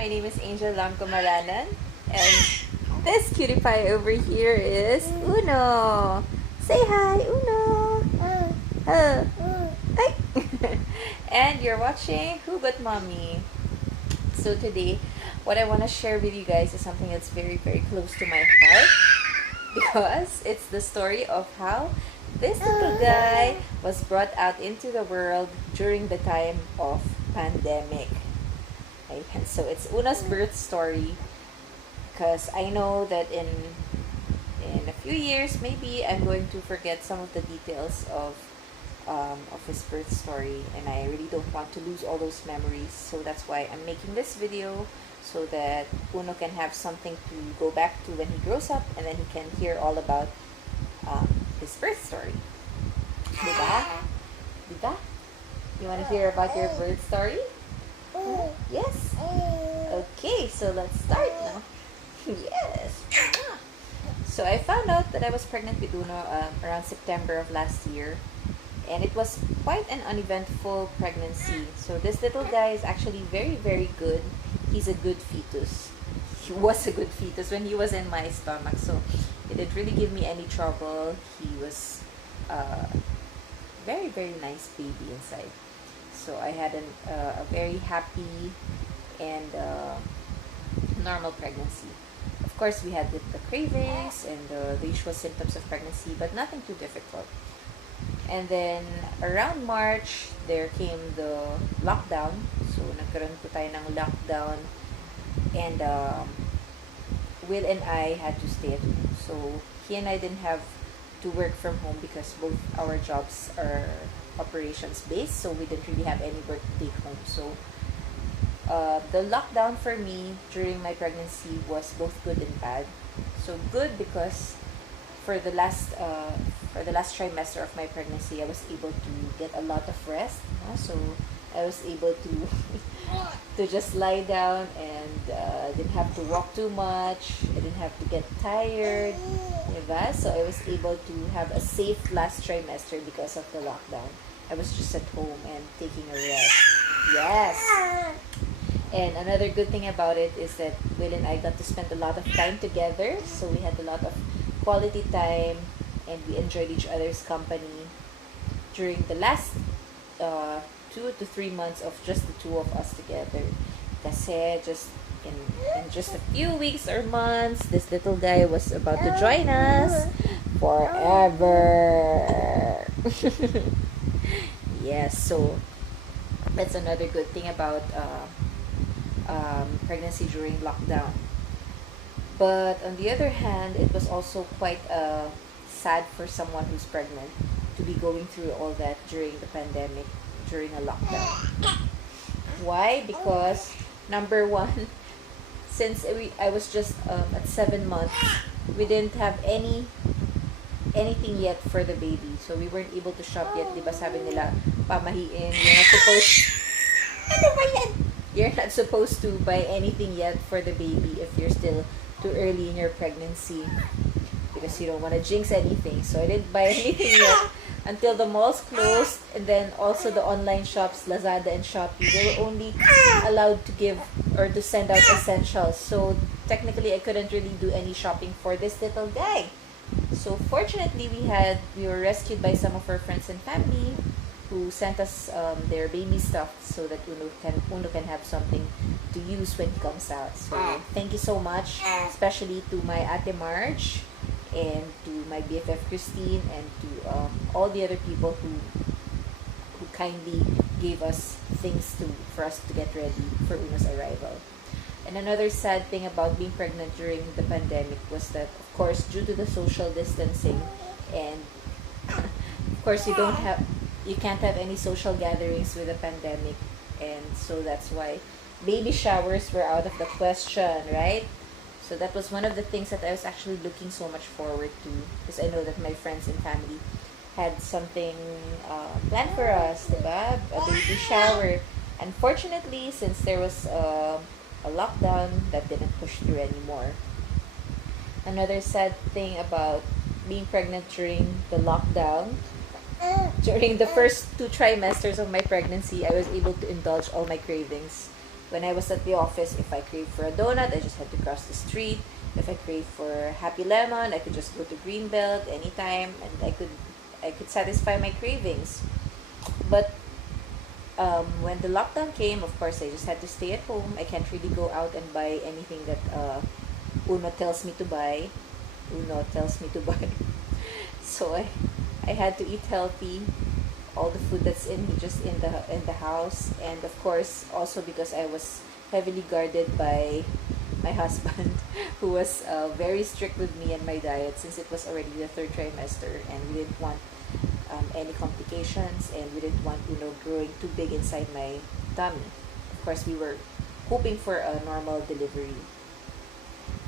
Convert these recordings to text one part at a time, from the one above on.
My name is Angel Langkomaranan, and this cutie pie over here is Uno. Say hi, Uno. Hi. And you're watching Who But Mommy. So today, what I want to share with you guys is something that's very, very close to my heart because it's the story of how this little guy was brought out into the world during the time of pandemic. And so it's Una's birth story because I know that in a few years maybe I'm going to forget some of the details of his birth story, and I really don't want to lose all those memories. So that's why I'm making this video so that Uno can have something to go back to when he grows up, and then he can hear all about his birth story. Diba? Diba? You want to hear about your birth story? Yes? Okay, so let's start now. Yes! So I found out that I was pregnant with Uno around September of last year. And it was quite an uneventful pregnancy. So this little guy is actually very, very good. He's a good fetus. He was a good fetus when he was in my stomach. So it didn't really give me any trouble. He was a very, very nice baby inside. So I had a very happy and normal pregnancy. Of course, we had the cravings and the usual symptoms of pregnancy, but nothing too difficult. And then, around March, there came the lockdown. So, nagkaroon po tayo ng lockdown. And Will and I had to stay at home. So, he and I didn't have to work from home because both our jobs are operations-based. So, we didn't really have any work to take home. So, the lockdown for me during my pregnancy was both good and bad. So, good because for the last trimester of my pregnancy, I was able to get a lot of rest. So I was able to to just lie down and didn't have to walk too much. I didn't have to get tired. Diba? So I was able to have a safe last trimester because of the lockdown. I was just at home and taking a rest. Yes. And another good thing about it is that Will and I got to spend a lot of time together. So we had a lot of quality time, and we enjoyed each other's company during the last 2 to 3 months of just the two of us together. Kasi just in just a few weeks or months, this little guy was about to join us forever. Yes, so that's another good thing about pregnancy during lockdown. But on the other hand, it was also quite sad for someone who's pregnant to be going through all that during the pandemic, during a lockdown. Why? Because number one, since I was just at 7 months, we didn't have anything yet for the baby. So we weren't able to shop yet. Diba sabi nila, pamahiin, you're not supposed ano ba yan? You're not supposed to buy anything yet for the baby if you're still too early in your pregnancy, because you don't want to jinx anything. So I didn't buy anything yet until the malls closed, and then also the online shops, Lazada and Shopee, they were only allowed to give or to send out essentials. So technically, I couldn't really do any shopping for this little guy. So fortunately, we were rescued by some of our friends and family who sent us their baby stuff so that Uno can have something to use when he comes out. So thank you so much, especially to my Ate Marge and to my BFF Christine and to all the other people who kindly gave us things for us to get ready for Uno's arrival. And another sad thing about being pregnant during the pandemic was that, of course, due to the social distancing, and of course you can't have any social gatherings with the pandemic, and so that's why baby showers were out of the question, right? So that was one of the things that I was actually looking so much forward to, because I know that my friends and family had something planned for us, diba? A baby shower. Unfortunately, since there was a lockdown, that didn't push through anymore. Another sad thing about being pregnant during the lockdown, during the first 2 trimesters of my pregnancy, I was able to indulge all my cravings when I was at the office, if I crave for a donut, I just had to cross the street. If I crave for Happy Lemon, I could just go to Greenbelt anytime, and I could satisfy my cravings. But when the lockdown came, of course, I just had to stay at home. I can't really go out and buy anything that Uno tells me to buy. Uno tells me to buy. So I had to eat healthy. All the food that's just in the house, and of course also because I was heavily guarded by my husband, who was very strict with me and my diet, since it was already the third trimester, and we didn't want any complications, and we didn't want growing too big inside my tummy. Of course, we were hoping for a normal delivery.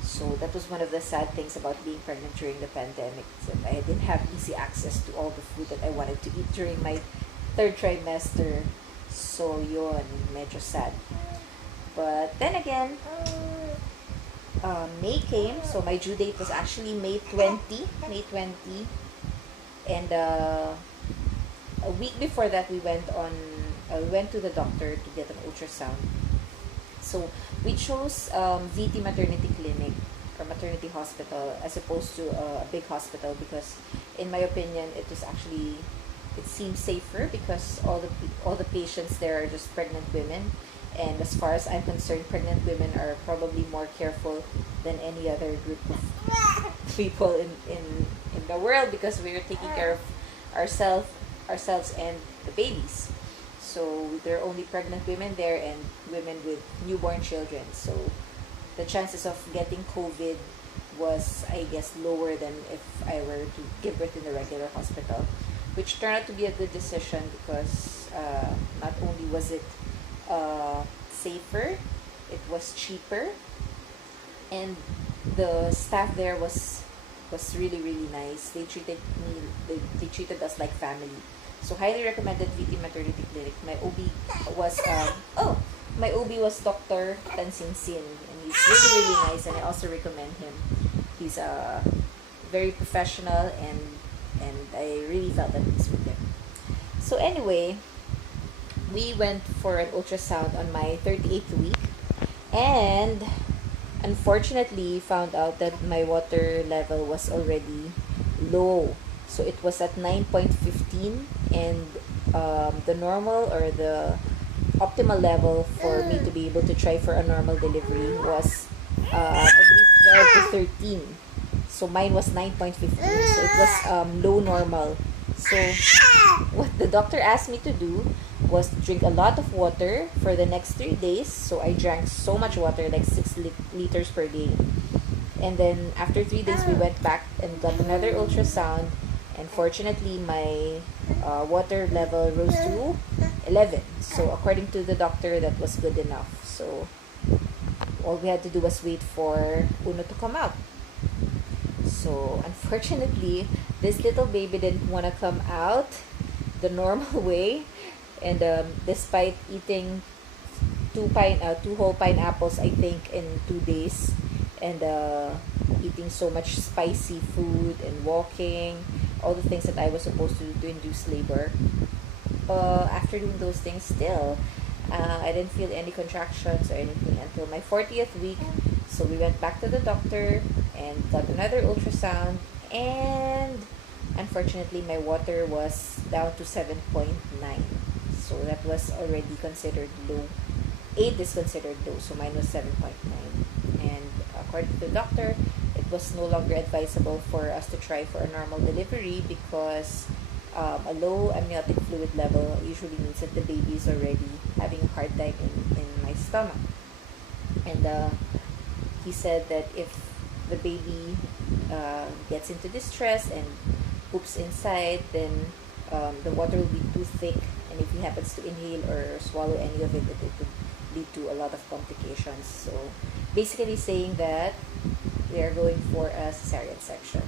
So that was one of the sad things about being pregnant during the pandemic, that I didn't have easy access to all the food that I wanted to eat during my third trimester. So yun, medyo sad. But then again, May came, so my due date was actually May 20, and a week before that we went to the doctor to get an ultrasound. So we chose VT Maternity Clinic or Maternity Hospital as opposed to a big hospital, because in my opinion it seems safer, because all the patients there are just pregnant women, and as far as I'm concerned, pregnant women are probably more careful than any other group of people in the world, because we're taking care of ourselves and the babies. So there are only pregnant women there and women with newborn children. So the chances of getting COVID was, I guess, lower than if I were to give birth in the regular hospital, which turned out to be a good decision, because not only was it safer, it was cheaper, and the staff there was really, really nice. They treated us like family. So highly recommended VT Maternity Clinic. My OB was Dr. Tan Sin Sin, and he's really, really nice, and I also recommend him. He's very professional, and I really felt at peace with him. So anyway, we went for an ultrasound on my 38th week, and unfortunately found out that my water level was already low. So it was at 9.15, and the normal or the optimal level for me to be able to try for a normal delivery was I believe 12 to 13. So mine was 9.15, so it was low normal. So what the doctor asked me to do was to drink a lot of water for the next 3 days. So I drank so much water, like 6 liters per day. And then after 3 days, we went back and got another ultrasound. And fortunately, my water level rose to 11. So according to the doctor, that was good enough. So all we had to do was wait for Uno to come out. So unfortunately, this little baby didn't want to come out the normal way. And despite eating two whole pineapples, I think, in 2 days, and eating so much spicy food and walking, all the things that I was supposed to do to induce labor, after doing those things, still I didn't feel any contractions or anything until my 40th week. So we went back to the doctor and got another ultrasound, and unfortunately my water was down to 7.9. So that was already considered low. 8 is considered low, so mine was 7.9. And according to the doctor, it was no longer advisable for us to try for a normal delivery, because a low amniotic fluid level usually means that the baby is already having a hard time in my stomach. And he said that if the baby gets into distress and poops inside, then the water will be too thick, and if he happens to inhale or swallow any of it, it would lead to a lot of complications. So basically saying that they are going for a cesarean section.